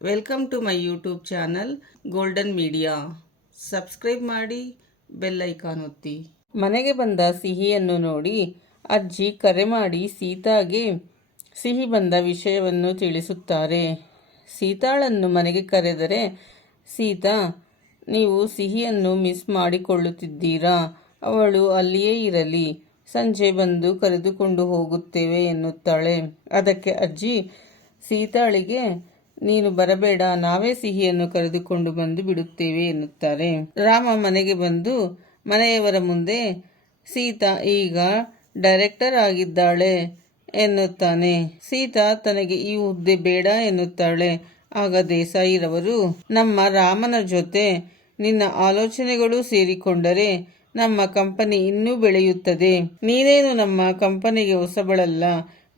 Welcome to my YouTube channel Golden Media. Subscribe ಮಾಡಿ, bell icon ಒತ್ತಿ. ಮನೆಗೆ ಬಂದ ಸಿಹಿಯನ್ನು ನೋಡಿ ಅಜ್ಜಿ ಕರೆ ಮಾಡಿ ಸೀತಾಗೆ ಸಿಹಿ ಬಂದ ವಿಷಯವನ್ನು ತಿಳಿಸುತ್ತಾರೆ. ಸೀತಾಳನ್ನು ಮನೆಗೆ ಕರೆದರೆ ಸೀತಾ, ನೀವು ಸಿಹಿಯನ್ನು ಮಿಸ್ ಮಾಡಿಕೊಳ್ಳುತ್ತಿದ್ದೀರಾ, ಅವಳು ಅಲ್ಲಿಯೇ ಇರಲಿ, ಸಂಜೆ ಬಂದು ಕರೆದುಕೊಂಡು ಹೋಗುತ್ತೇವೆ ಎನ್ನುತ್ತಾಳೆ. ಅದಕ್ಕೆ ಅಜ್ಜಿ ಸೀತಾಳಿಗೆ, ನೀನು ಬರಬೇಡ, ನಾವೇ ಸಿಹಿಯನ್ನು ಕರೆದುಕೊಂಡು ಬಂದು ಬಿಡುತ್ತೇವೆ ಎನ್ನುತ್ತಾರೆ. ರಾಮ ಮನೆಗೆ ಬಂದು ಮನೆಯವರ ಮುಂದೆ ಸೀತಾ ಈಗ ಡೈರೆಕ್ಟರ್ ಆಗಿದ್ದಾಳೆ ಎನ್ನುತ್ತಾನೆ. ಸೀತಾ ತನಗೆ ಈ ಹುದ್ದೆ ಬೇಡ ಎನ್ನುತ್ತಾಳೆ. ಆಗ ದೇಸಾಯಿರವರು, ನಮ್ಮ ರಾಮನ ಜೊತೆ ನಿನ್ನ ಆಲೋಚನೆಗಳು ಸೇರಿಕೊಂಡರೆ ನಮ್ಮ ಕಂಪನಿ ಇನ್ನೂ ಬೆಳೆಯುತ್ತದೆ. ನೀನೇನು ನಮ್ಮ ಕಂಪನಿಗೆ ಹೊಸಬಳಲ್ಲ,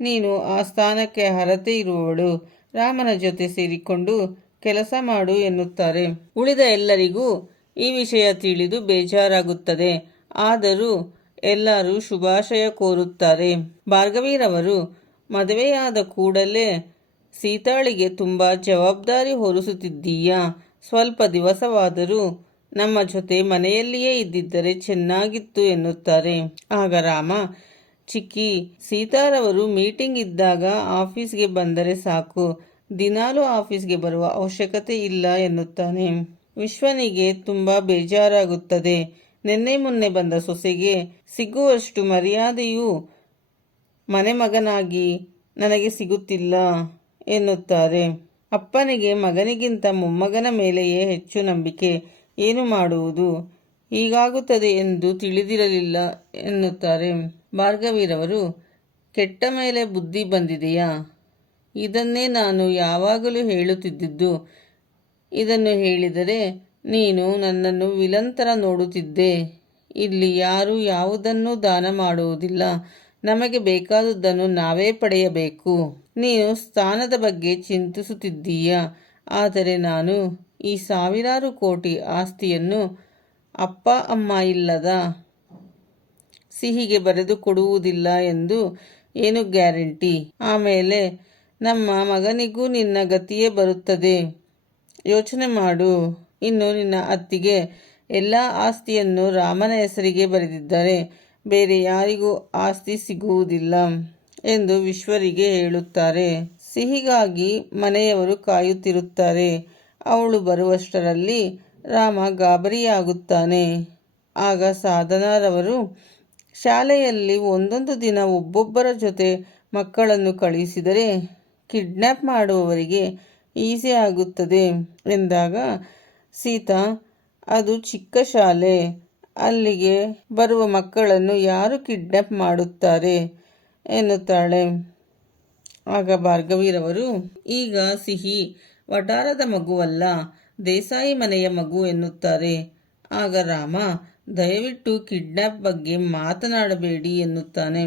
ನೀನು ಆ ಸ್ಥಾನಕ್ಕೆ ಅರ್ಹತೆ ಇರುವವಳು. ರಾಮನ ಜೊತೆ ಸೇರಿಕೊಂಡು ಕೆಲಸ ಮಾಡು ಎನ್ನುತ್ತಾರೆ. ಉಳಿದ ಎಲ್ಲರಿಗೂ ಈ ವಿಷಯ ತಿಳಿದು ಬೇಜಾರಾಗುತ್ತದೆ. ಆದರೂ ಎಲ್ಲರೂ ಶುಭಾಶಯ ಕೋರುತ್ತಾರೆ. ಭಾರ್ಗವಿರವರು ಮದುವೆಯಾದ ಕೂಡಲೇ ಸೀತಾಳಿಗೆ ತುಂಬ ಜವಾಬ್ದಾರಿ ಹೊರಿಸುತ್ತಿದ್ದೀಯಾ, ಸ್ವಲ್ಪ ದಿವಸವಾದರೂ ನಮ್ಮ ಜೊತೆ ಮನೆಯಲ್ಲಿಯೇ ಇದ್ದಿದ್ದರೆ ಚೆನ್ನಾಗಿತ್ತು ಎನ್ನುತ್ತಾರೆ. ಆಗ ರಾಮ, ಚಿಕ್ಕಿ, ಸೀತಾರವರು ಮೀಟಿಂಗ್ ಇದ್ದಾಗ ಆಫೀಸ್ಗೆ ಬಂದರೆ ಸಾಕು, ದಿನಾಲೂ ಆಫೀಸ್ಗೆ ಬರುವ ಅವಶ್ಯಕತೆ ಇಲ್ಲ ಎನ್ನುತ್ತಾನೆ. ವಿಶ್ವನಿಗೆ ತುಂಬ ಬೇಜಾರಾಗುತ್ತದೆ. ನಿನ್ನೆ ಮೊನ್ನೆ ಬಂದ ಸೊಸೆಗೆ ಸಿಗುವಷ್ಟು ಮರ್ಯಾದೆಯೂ ಮನೆ ಮಗನಾಗಿ ನನಗೆ ಸಿಗುತ್ತಿಲ್ಲ ಎನ್ನುತ್ತಾರೆ. ಅಪ್ಪನಿಗೆ ಮಗನಿಗಿಂತ ಮೊಮ್ಮಗನ ಮೇಲೆಯೇ ಹೆಚ್ಚು ನಂಬಿಕೆ. ಏನು ಮಾಡುವುದು, ಹೀಗಾಗುತ್ತದೆ ಎಂದು ತಿಳಿದಿರಲಿಲ್ಲ ಎನ್ನುತ್ತಾರೆ. ಭಾರ್ಗವಿರವರು, ಕೆಟ್ಟ ಮೇಲೆ ಬುದ್ಧಿ ಬಂದಿದೆಯಾ? ಇದನ್ನೇ ನಾನು ಯಾವಾಗಲೂ ಹೇಳುತ್ತಿದ್ದುದು. ಇದನ್ನು ಹೇಳಿದರೆ ನೀನು ನನ್ನನ್ನು ವಿಲನ್ ಥರ ನೋಡುತ್ತಿದ್ದೆ. ಇಲ್ಲಿ ಯಾರೂ ಯಾವುದನ್ನೂ ದಾನ ಮಾಡುವುದಿಲ್ಲ. ನಮಗೆ ಬೇಕಾದುದನ್ನು ನಾವೇ ಪಡೆಯಬೇಕು. ನೀನು ಸ್ಥಾನದ ಬಗ್ಗೆ ಚಿಂತಿಸುತ್ತಿದ್ದೀಯ, ಆದರೆ ನಾನು ಈ ಸಾವಿರಾರು ಕೋಟಿ ಆಸ್ತಿಯನ್ನು ಅಪ್ಪ ಅಮ್ಮ ಇಲ್ಲದ ಸಿಹಿಗೆ ಬರೆದು ಕೊಡುವುದಿಲ್ಲ ಎಂದು ಏನು ಗ್ಯಾರಂಟಿ? ಆಮೇಲೆ ನಮ್ಮ ಮಗನಿಗೂ ನಿನ್ನ ಗತಿಯೇ ಬರುತ್ತದೆ. ಯೋಚನೆ ಮಾಡು. ಇನ್ನು ನಿನ್ನ ಅತ್ತಿಗೆ ಎಲ್ಲ ಆಸ್ತಿಯನ್ನು ರಾಮನ ಹೆಸರಿಗೆ ಬರೆದಿದ್ದರೆ ಬೇರೆ ಯಾರಿಗೂ ಆಸ್ತಿ ಸಿಗುವುದಿಲ್ಲ ಎಂದು ವಿಶ್ವರಿಗೆ ಹೇಳುತ್ತಾರೆ. ಸಿಹಿಗಾಗಿ ಮನೆಯವರು ಕಾಯುತ್ತಿರುತ್ತಾರೆ. ಅವಳು ಬರುವಷ್ಟರಲ್ಲಿ ರಾಮ ಗಾಬರಿಯಾಗುತ್ತಾನೆ. ಆಗ ಸಾಧನಾರವರು ಶಾಲೆಯಲ್ಲಿ ಒಂದೊಂದು ದಿನ ಒಬ್ಬೊಬ್ಬರ ಜೊತೆ ಮಕ್ಕಳನ್ನು ಕಳುಹಿಸಿದರೆ ಕಿಡ್ನ್ಯಾಪ್ ಮಾಡುವವರಿಗೆ ಈಸಿ ಆಗುತ್ತದೆ ಎಂದಾಗ ಸೀತಾ, ಅದು ಚಿಕ್ಕ ಶಾಲೆ, ಅಲ್ಲಿಗೆ ಬರುವ ಮಕ್ಕಳನ್ನು ಯಾರು ಕಿಡ್ನ್ಯಾಪ್ ಮಾಡುತ್ತಾರೆ ಎನ್ನುತ್ತಾಳೆ. ಆಗ ಭಾರ್ಗವಿರವರು, ಈಗ ಸಿಹಿ ವಟಾರದ ಮಗುವಲ್ಲ, ದೇಸಾಯಿ ಮನೆಯ ಮಗು ಎನ್ನುತ್ತಾರೆ. ಆಗ ರಾಮ, ದಯವಿಟ್ಟು ಕಿಡ್ನ್ಯಾಪ್ ಬಗ್ಗೆ ಮಾತನಾಡಬೇಡಿ ಎನ್ನುತ್ತಾನೆ.